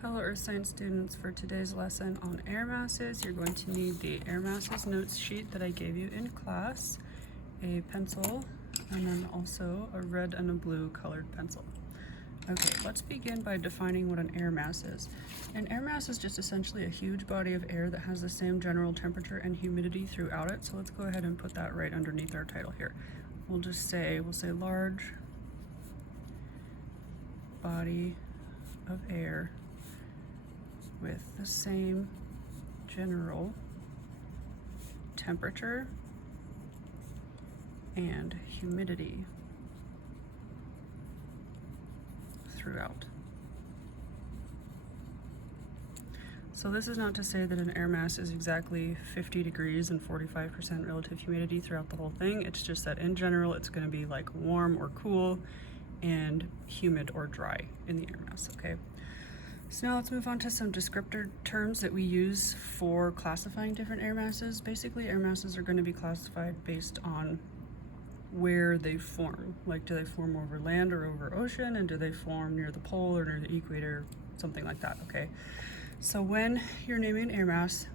Hello Earth Science students, for today's lesson on air masses, you're going to need the air masses notes sheet that I gave you in class, a pencil, and then also a red and a blue colored pencil. Okay, let's begin by defining what an air mass is. An air mass is just essentially a huge body of air that has the same general temperature and humidity throughout it. So let's go ahead and put that right underneath our title here. We'll say large body of air with the same general temperature and humidity throughout. So this is not to say that an air mass is exactly 50 degrees and 45% relative humidity throughout the whole thing. It's just that in general it's going to be like warm or cool and humid or dry in the air mass, okay? So now let's move on to some descriptor terms that we use for classifying different air masses. Basically, air masses are going to be classified based on where they form. Like, do they form over land or over ocean, and do they form near the pole or near the equator, something like that, okay? So when you're naming an air mass,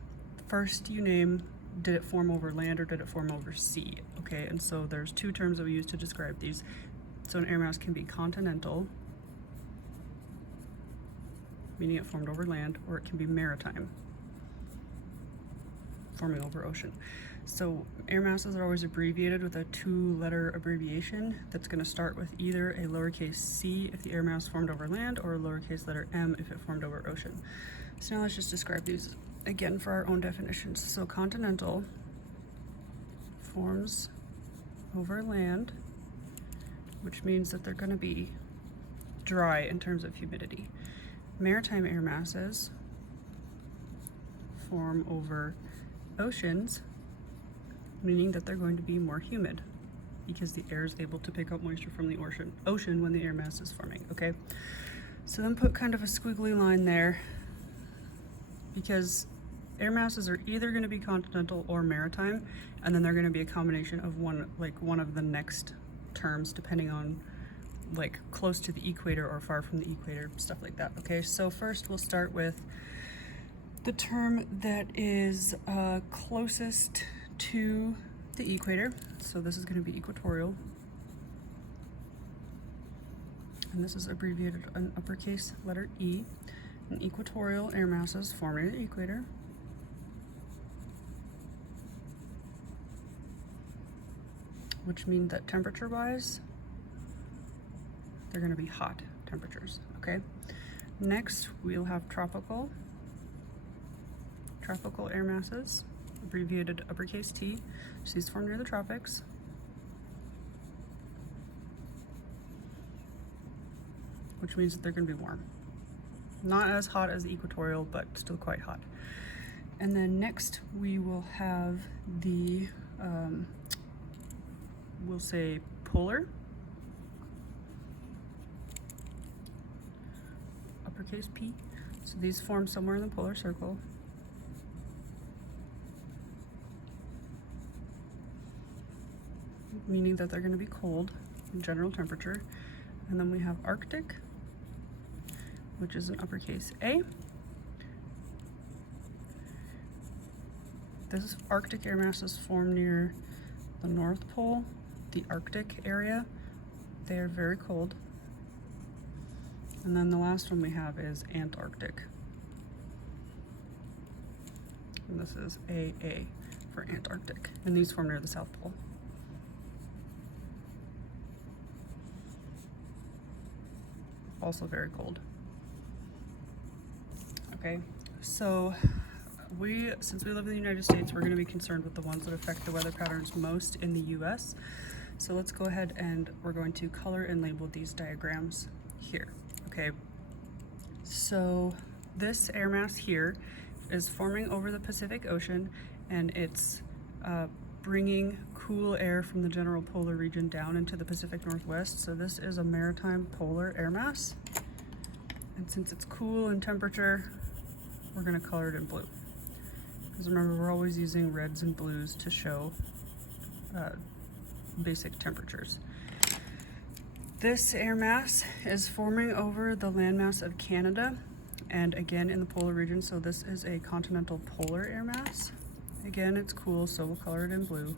first you name, did it form over land or did it form over sea, okay? And so there's two terms that we use to describe these. So an air mass can be continental, meaning it formed over land, or it can be maritime, forming over ocean. So air masses are always abbreviated with a two-letter abbreviation that's going to start with either a lowercase c if the air mass formed over land, or a lowercase letter m if it formed over ocean. So now let's just describe these again for our own definitions. So continental forms over land, which means that they're going to be dry in terms of humidity. Maritime air masses form over oceans, meaning that they're going to be more humid because the air is able to pick up moisture from the ocean when the air mass is forming, okay? So then put kind of a squiggly line there, because air masses are either going to be continental or maritime, and then they're going to be a combination of one of the next terms depending on like close to the equator or far from the equator, stuff like that, okay? So first we'll start with the term that is closest to the equator. So this is going to be equatorial, and this is abbreviated in uppercase letter E. And equatorial air masses form near the equator, which means that temperature-wise they're going to be hot temperatures, okay? Next, we'll have tropical air masses, abbreviated uppercase T. So these form near the tropics. Which means that they're going to be warm. Not as hot as the equatorial, but still quite hot. And then next, we will have the, we'll say polar. Uppercase P. So these form somewhere in the polar circle. Meaning that they're going to be cold in general temperature. And then we have Arctic, which is an uppercase A. This Arctic air masses form near the North Pole, the Arctic area. They are very cold. And then the last one we have is Antarctic. And this is AA for Antarctic. And these form near the South Pole. Also very cold. Okay, so since we live in the United States, we're going to be concerned with the ones that affect the weather patterns most in the US. So let's go ahead and we're going to color and label these diagrams here. Okay, so this air mass here is forming over the Pacific Ocean, and it's bringing cool air from the general polar region down into the Pacific Northwest. So this is a maritime polar air mass. And since it's cool in temperature, we're going to color it in blue. Because remember, we're always using reds and blues to show basic temperatures. This air mass is forming over the landmass of Canada, and again in the polar region. So this is a continental polar air mass. Again, it's cool, so we'll color it in blue.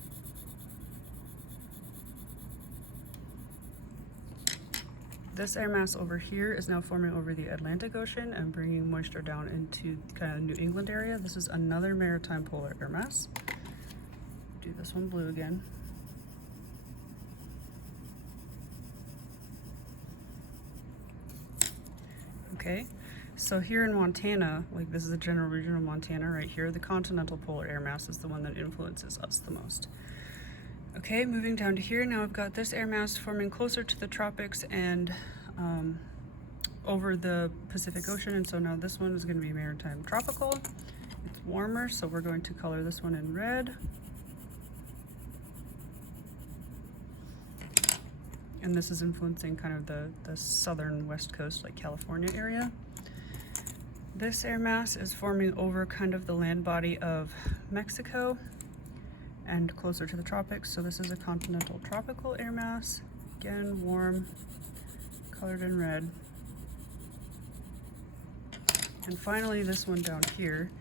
This air mass over here is now forming over the Atlantic Ocean and bringing moisture down into kind of New England area. This is another maritime polar air mass. Do this one blue again. Okay, so here in Montana, like this is the general region of Montana right here, the continental polar air mass is the one that influences us the most. Okay, moving down to here, now I've got this air mass forming closer to the tropics and over the Pacific Ocean, and so now this one is going to be Maritime Tropical. It's warmer, so we're going to color this one in red. And this is influencing kind of the southern west coast, like California area. This air mass is forming over kind of the land body of Mexico and closer to the tropics. So this is a continental tropical air mass. Again, warm, colored in red. And finally, this one down here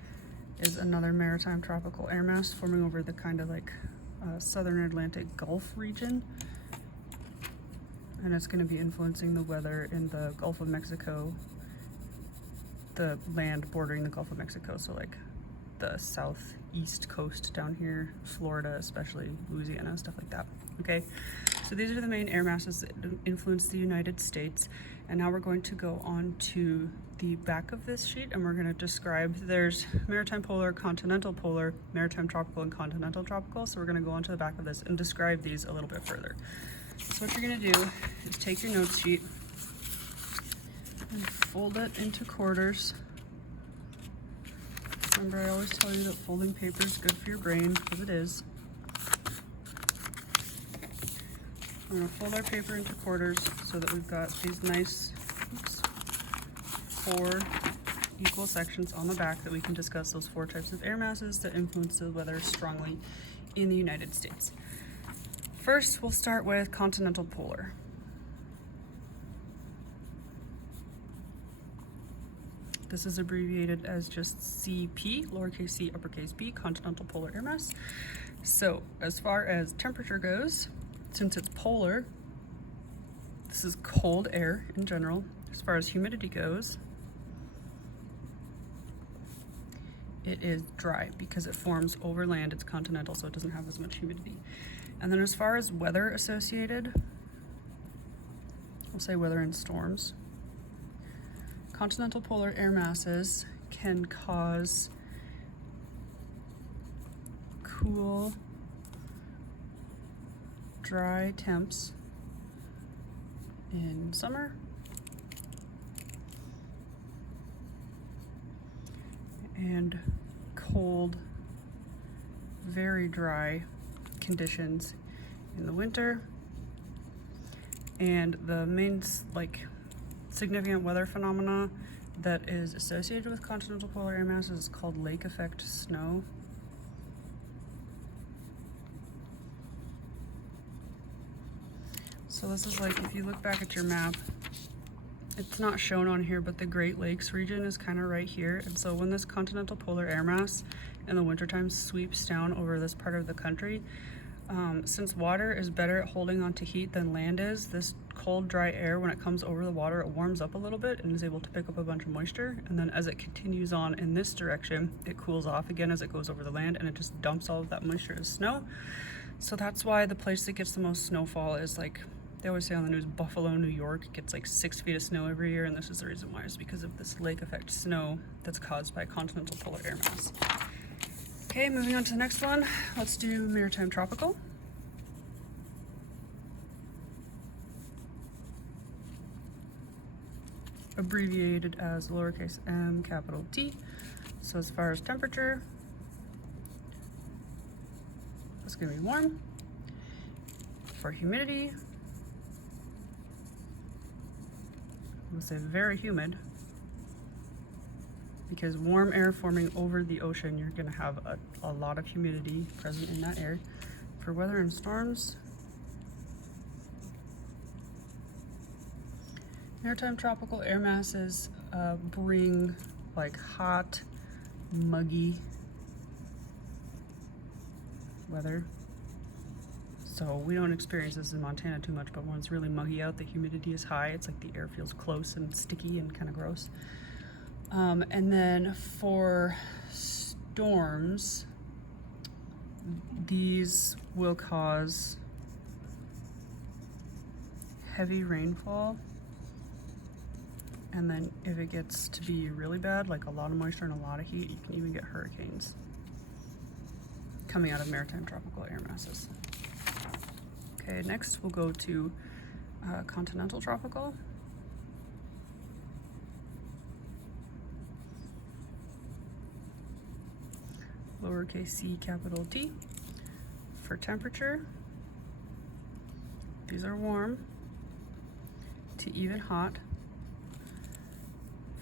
is another maritime tropical air mass forming over the kind of like southern Atlantic Gulf region. And it's going to be influencing the weather in the Gulf of Mexico, the land bordering the Gulf of Mexico, so like the southeast coast down here, Florida especially, Louisiana, stuff like that. Okay, so these are the main air masses that influence the United States, and now we're going to go on to the back of this sheet and we're going to describe, there's maritime polar, continental polar, maritime tropical, and continental tropical, so we're going to go on to the back of this and describe these a little bit further. So what you're going to do is take your notes sheet and fold it into quarters. Remember, I always tell you that folding paper is good for your brain, because it is. We're going to fold our paper into quarters so that we've got these nice 4 equal sections on the back that we can discuss those 4 types of air masses that influence the weather strongly in the United States. First, we'll start with continental polar. This is abbreviated as just CP, lowercase c, uppercase p, continental polar air mass. So as far as temperature goes, since it's polar, this is cold air in general. As far as humidity goes, it is dry because it forms over land. It's continental, so it doesn't have as much humidity. And then as far as weather associated, we'll say weather and storms. Continental polar air masses can cause cool, dry temps in summer and cold, very dry conditions in the winter. And the main significant weather phenomena that is associated with continental polar air masses is called lake effect snow. So this is like, if you look back at your map, it's not shown on here, but the Great Lakes region is kind of right here. And so when this continental polar air mass in the wintertime sweeps down over this part of the country, since water is better at holding on to heat than land is, this cold, dry air, when it comes over the water, it warms up a little bit and is able to pick up a bunch of moisture. And then as it continues on in this direction, it cools off again as it goes over the land, and it just dumps all of that moisture as snow. So that's why the place that gets the most snowfall is, like, they always say on the news, Buffalo, New York gets like 6 feet of snow every year, and this is the reason why, is because of this lake effect snow that's caused by continental polar air mass. Okay, moving on to the next one. Let's do maritime tropical. Abbreviated as lowercase m, capital T. So as far as temperature, it's gonna be warm. For humidity, I'm gonna say very humid, because warm air forming over the ocean, you're going to have a lot of humidity present in that air. For weather and storms, maritime tropical air masses bring like hot, muggy weather. So we don't experience this in Montana too much, but when it's really muggy out, the humidity is high. It's like the air feels close and sticky and kind of gross. And then for storms, these will cause heavy rainfall. And then if it gets to be really bad, like a lot of moisture and a lot of heat, you can even get hurricanes coming out of maritime tropical air masses. Okay, next we'll go to continental tropical. Lowercase c, capital T. For temperature, these are warm to even hot.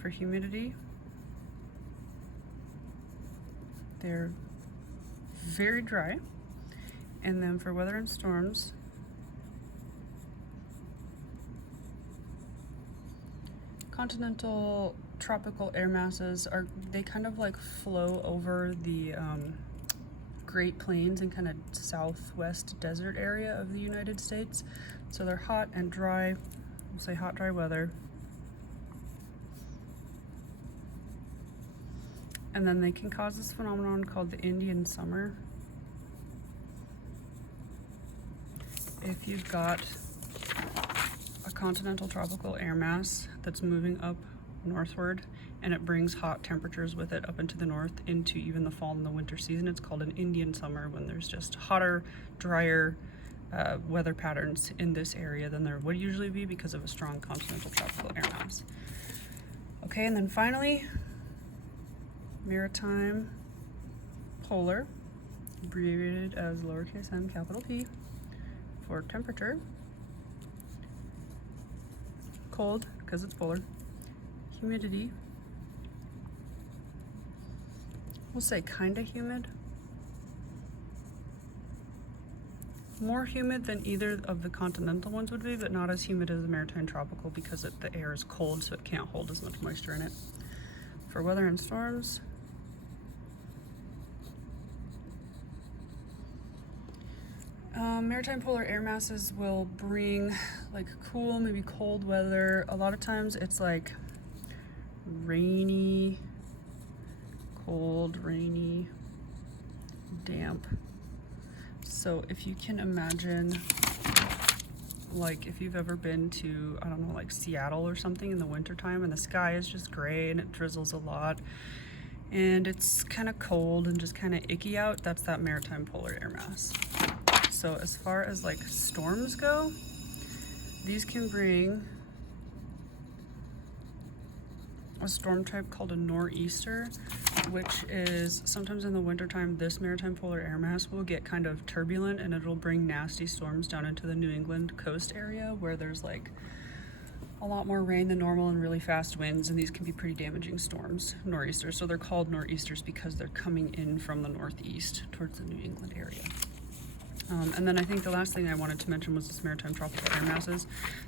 For humidity, they're very dry. And then for weather and storms, continental tropical air masses they kind of like flow over the Great Plains and kind of southwest desert area of the United States. So they're hot and dry, we'll say hot, dry weather. And then they can cause this phenomenon called the Indian summer. If you've got a continental tropical air mass that's moving up northward and it brings hot temperatures with it up into the north into even the fall and the winter season, it's called an Indian summer, when there's just hotter, drier weather patterns in this area than there would usually be because of a strong continental tropical air mass. Okay, and then finally, Maritime Polar, abbreviated as lowercase m, capital P, for temperature. Cold, because it's polar. Humidity, we'll say kind of humid. More humid than either of the continental ones would be, but not as humid as the maritime tropical because the air is cold, so it can't hold as much moisture in it. For weather and storms, maritime polar air masses will bring like cool, maybe cold weather. A lot of times it's like rainy, cold, rainy, damp. So if you can imagine, like if you've ever been to, I don't know, like Seattle or something in the wintertime and the sky is just gray and it drizzles a lot and it's kind of cold and just kind of icky out, that's that maritime polar air mass. So as far as like storms go, these can bring a storm type called a nor'easter, which is sometimes in the wintertime, this maritime polar air mass will get kind of turbulent and it'll bring nasty storms down into the New England coast area where there's like a lot more rain than normal and really fast winds, and these can be pretty damaging storms, nor'easters. So they're called nor'easters because they're coming in from the northeast towards the New England area. And then I think the last thing I wanted to mention was this maritime tropical air masses.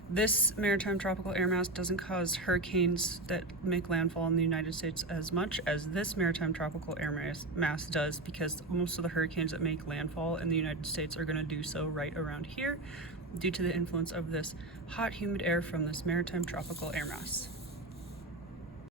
This maritime tropical air mass doesn't cause hurricanes that make landfall in the United States as much as this maritime tropical air mass does, because most of the hurricanes that make landfall in the United States are going to do so right around here due to the influence of this hot, humid air from this maritime tropical air mass.